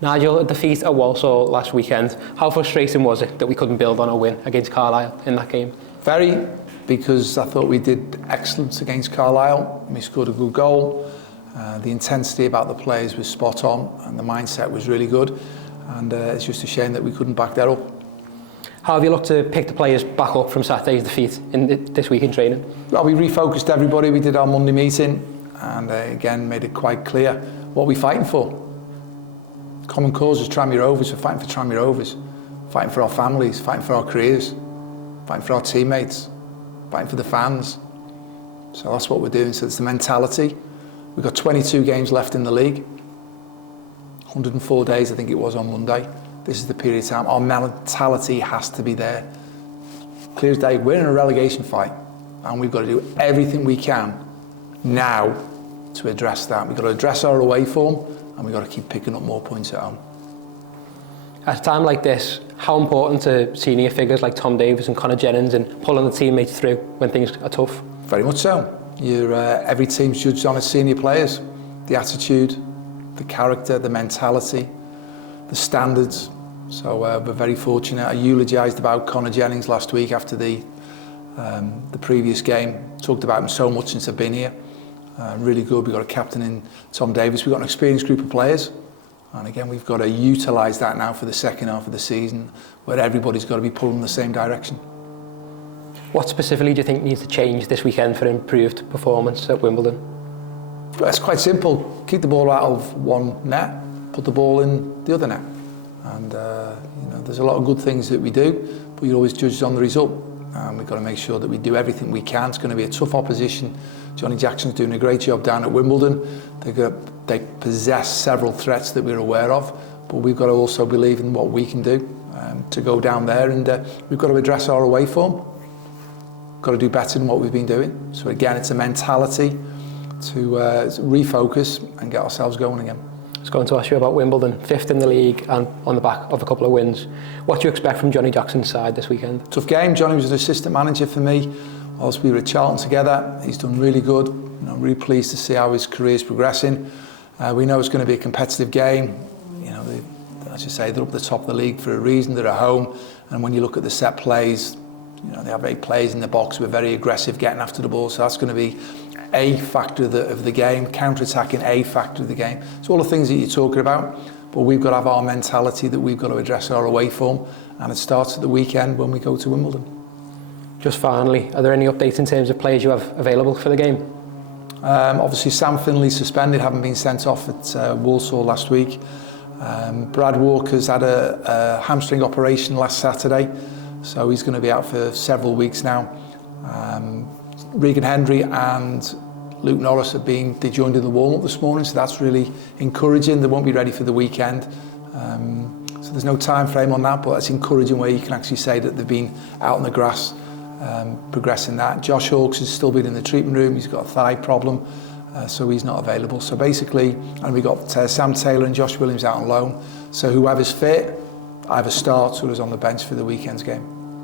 Nigel, a defeat at Walsall last weekend. How frustrating was it that we couldn't build on a win against Carlisle in that game? Very, because I thought we did excellent against Carlisle. We scored a good goal. The intensity about the players was spot on and the mindset was really good. And it's just a shame that we couldn't back that up. How have you looked to pick the players back up from Saturday's defeat this week in training? Well, we refocused everybody. We did our Monday meeting and again made it quite clear what we're fighting for. Common cause is Tranmere Rovers. We're fighting for Tranmere Rovers, fighting for our families, fighting for our careers, fighting for our teammates, fighting for the fans. So that's what we're doing. So it's the mentality. We've got 22 games left in the league. 104 days, I think it was, on Monday. This is the period of time. Our mentality has to be there. Clear as day, we're in a relegation fight and we've got to do everything we can now to address that. We've got to address our away form and we've got to keep picking up more points at home. At a time like this, how important are senior figures like Tom Davies and Conor Jennings in pulling the teammates through when things are tough? Very much so. Every team's judged on its senior players. The attitude, the character, the mentality, the standards. So we're very fortunate. I eulogised about Conor Jennings last week after the previous game. Talked about him so much since I've been here. Really good. We've got a captain in Tom Davies. We've got an experienced group of players. And again, we've got to utilise that now for the second half of the season, where everybody's got to be pulling in the same direction. What specifically do you think needs to change this weekend for improved performance at Wimbledon? Well, it's quite simple. Keep the ball out of one net, put the ball in the other net. And there's a lot of good things that we do, but you're always judged on the result. And we've got to make sure that we do everything we can. It's going to be a tough opposition. Johnny Jackson's doing a great job down at Wimbledon. They possess several threats that we're aware of, but we've got to also believe in what we can do to go down there, and we've got to address our away form. Got to do better than what we've been doing. So again, it's a mentality to refocus and get ourselves going again. I was going to ask you about Wimbledon, 5th in the league and on the back of a couple of wins. What do you expect from Johnny Jackson's side this weekend? Tough game. Johnny was an assistant manager for me whilst we were at Charlton together. He's done really good. I'm really pleased to see how his career is progressing. We know it's going to be a competitive game. As you say, they're up the top of the league for a reason. They're at home, and when you look at the set plays, they have 8 players in the box who are very aggressive, getting after the ball. So that's going to be a factor of the game, counter-attacking a factor of the game. It's all the things that you're talking about, but we've got to have our mentality that we've got to address our away form, and it starts at the weekend when we go to Wimbledon. Just finally, are there any updates in terms of players you have available for the game? Obviously Sam Finley suspended, having been sent off at Walsall last week. Brad Walker's had a hamstring operation last Saturday, so he's going to be out for several weeks now. Regan Hendry and Luke Norris they joined in the warm-up this morning, so that's really encouraging. They won't be ready for the weekend. So there's no time frame on that, but it's encouraging where you can actually say that they've been out on the grass, progressing that. Josh Hawkes has still been in the treatment room. He's got a thigh problem, so he's not available. So basically, and we got Sam Taylor and Josh Williams out on loan. So whoever's fit either starts or is on the bench for the weekend's game.